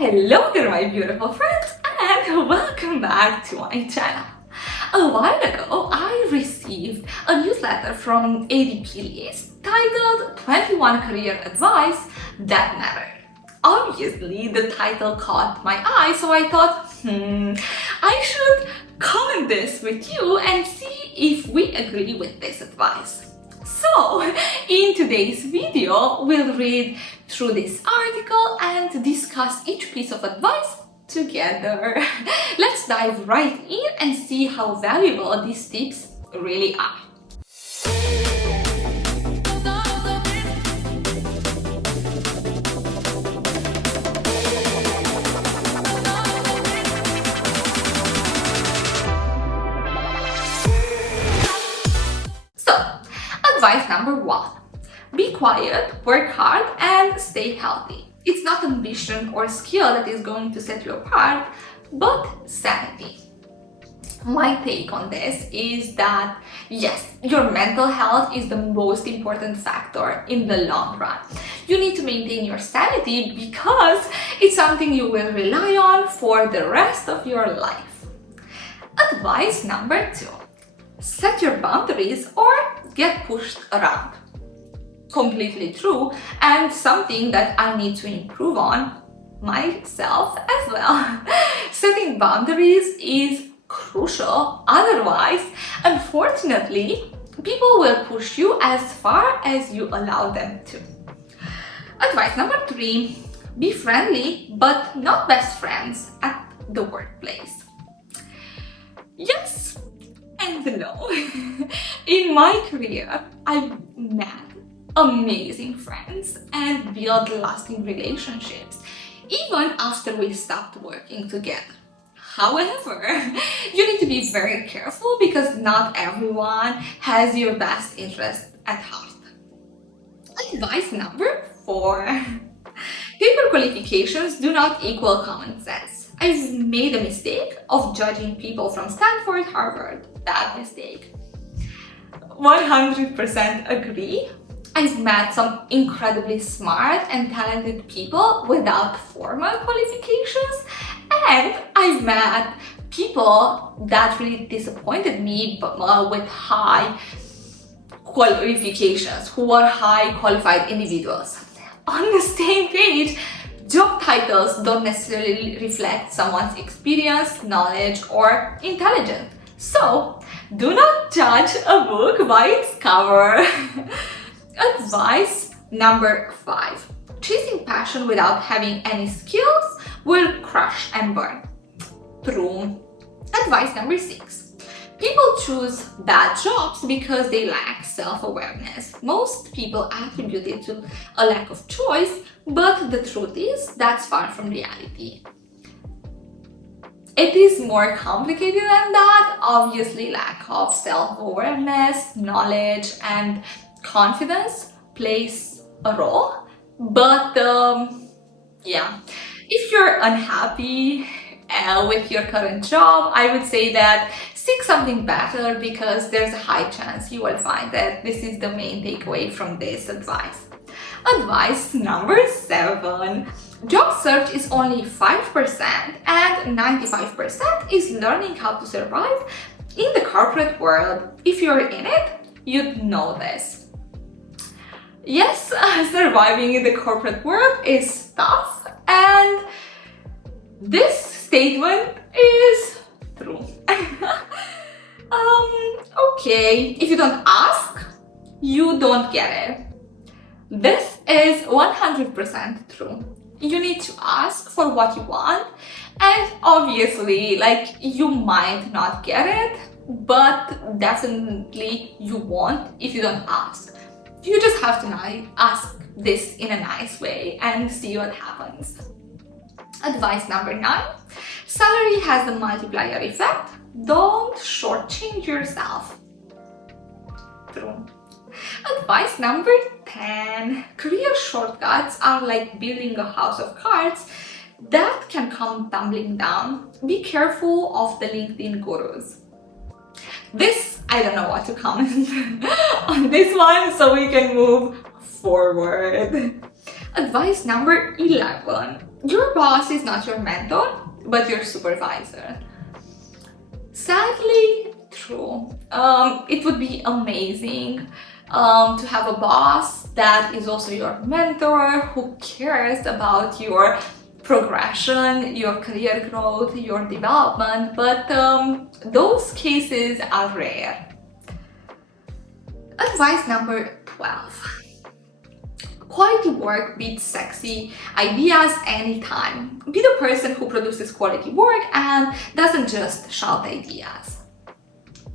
Hello there, my beautiful friends, and welcome back to my channel. A while ago, I received a newsletter from ADP List titled 21 Career Advice That Mattered. Obviously, the title caught my eye, so I thought, I should comment this with you and see if we agree with this advice. So, in today's video, we'll read through this article and discuss each piece of advice together. Let's dive right in and see how valuable these tips really are. Advice number 1. Be quiet, work hard, and stay healthy. It's not ambition or skill that is going to set you apart, but sanity. My take on this is that yes, your mental health is the most important factor in the long run. You need to maintain your sanity because it's something you will rely on for the rest of your life. Advice number 2. Set your boundaries or get pushed around. Completely true, and something that I need to improve on myself as well. Setting boundaries is crucial, otherwise, unfortunately, people will push you as far as you allow them to. Advice number 3, be friendly but not best friends at the workplace. Yes and no. In my career, I've met amazing friends and built lasting relationships, even after we stopped working together. However, you need to be very careful because not everyone has your best interest at heart. Advice number 4. Paper qualifications do not equal common sense. I've made a mistake of judging people from Stanford, Harvard. That mistake. 100% agree. I've met some incredibly smart and talented people without formal qualifications, and I've met people that really disappointed me but with high qualifications, who are high qualified individuals. On the same page, job titles don't necessarily reflect someone's experience, knowledge, or intelligence. So, do not judge a book by its cover. Advice number 5. Chasing passion without having any skills will crush and burn. True. Advice number 6. People choose bad jobs because they lack self-awareness. Most people attribute it to a lack of choice, but the truth is that's far from reality. It is more complicated than that. Obviously, lack of self-awareness, knowledge, and confidence plays a role. But if you're unhappy with your current job, I would say that seek something better because there's a high chance you will find that this is the main takeaway from this advice. Advice number 7. Job search is only 5% and 95% is learning how to survive in the corporate world. If you're in it, you'd know this. Yes, surviving in the corporate world is tough, and this statement is true. Okay, if you don't ask, you don't get it. This is 100% true. You need to ask for what you want, and obviously, you might not get it, but definitely you won't if you don't ask. You just have to ask this in a nice way and see what happens. Advice number 9. Salary has a multiplier effect. Don't shortchange yourself. True. Advice number 10. Career shortcuts are like building a house of cards that can come tumbling down. Be careful of the LinkedIn gurus. This, I don't know what to comment on this one, so we can move forward. Advice number 11. Your boss is not your mentor, but your supervisor. Sadly, true. It would be amazing to have a boss that is also your mentor, who cares about your progression, your career growth, your development, but those cases are rare. Advice number 12. Quality work beats sexy ideas anytime. Be the person who produces quality work and doesn't just shout ideas.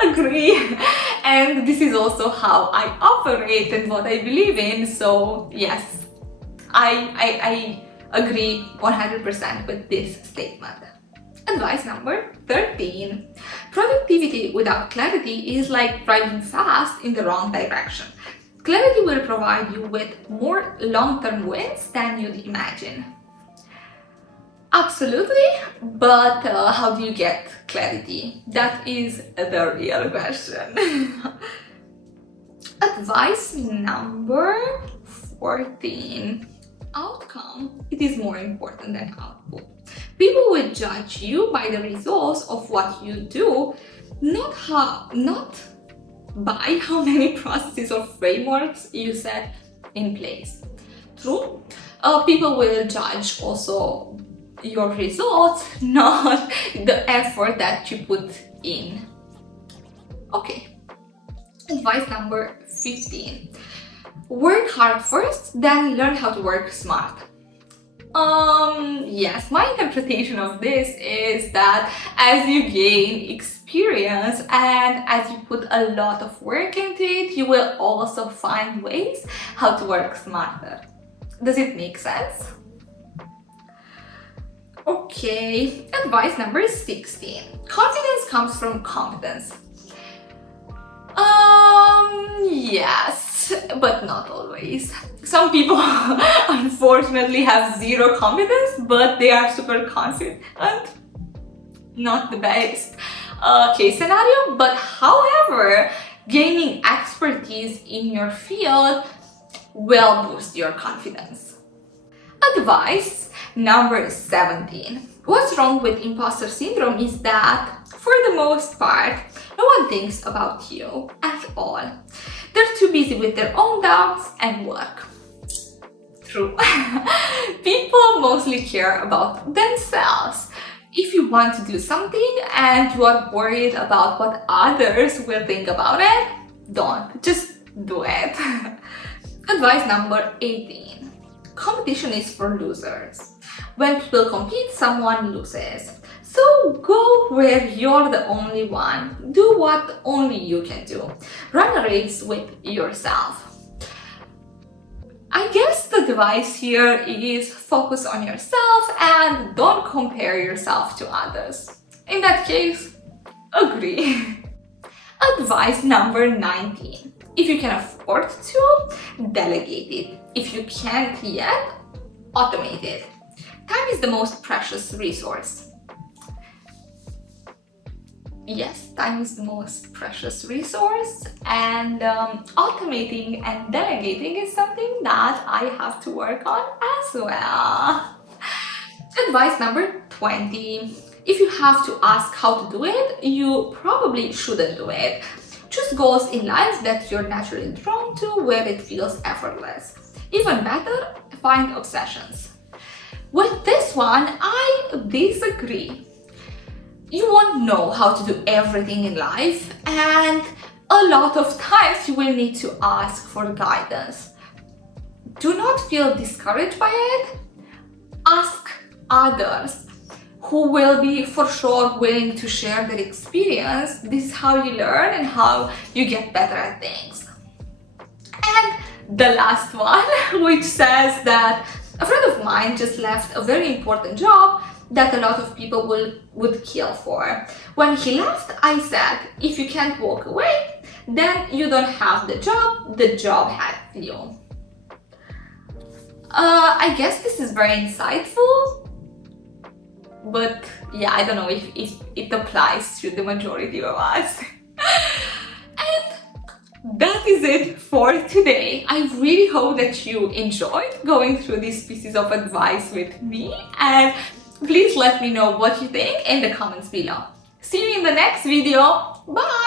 Agree. And this is also how I operate and what I believe in. So yes, I agree 100% with this statement. Advice number 13. Productivity without clarity is like driving fast in the wrong direction. Clarity will provide you with more long-term wins than you'd imagine. Absolutely, but how do you get clarity? That is the real question. Advice number 14. Outcome. It is more important than output. People will judge you by the results of what you do, not by how many processes or frameworks you set in place. True. People will judge also your results, not the effort that you put in. Okay. Advice number 15. Work hard first, then learn how to work smart. Yes, my interpretation of this is that as you gain experience and as you put a lot of work into it, you will also find ways how to work smarter. Does it make sense? Okay, advice number 16. Confidence comes from competence. Yes, but not always. Some people unfortunately have zero competence, but they are super confident. Not the best case scenario, but however, gaining expertise in your field will boost your confidence. Advice number 17. What's wrong with imposter syndrome is that, for the most part, no one thinks about you at all. They're too busy with their own doubts and work. True. People mostly care about themselves. If you want to do something and you are worried about what others will think about it, don't. Just do it. Advice number 18. Competition is for losers. When people compete, someone loses. So go where you're the only one. Do what only you can do. Run a race with yourself. I guess the advice here is focus on yourself and don't compare yourself to others. In that case, agree. Advice number 19. If you can afford to, delegate it. If you can't yet, automate it. Time is the most precious resource. Yes, time is the most precious resource, and automating and delegating is something that I have to work on as well. Advice number 20. If you have to ask how to do it, you probably shouldn't do it. Choose goals in life that you're naturally drawn to, where it feels effortless. Even better, find obsessions. With this one, I disagree. You won't know how to do everything in life, and a lot of times you will need to ask for guidance. Do not feel discouraged by it. Ask others who will be for sure willing to share their experience. This is how you learn and how you get better at things. And the last one, which says that a friend of mine just left a very important job that a lot of people would kill for. When he left, I said, if you can't walk away, then you don't have the job had you. I guess this is very insightful, but yeah, I don't know if it applies to the majority of us. And that is it for today. I really hope that you enjoyed going through these pieces of advice with me, and please let me know what you think in the comments below. See you in the next video. Bye!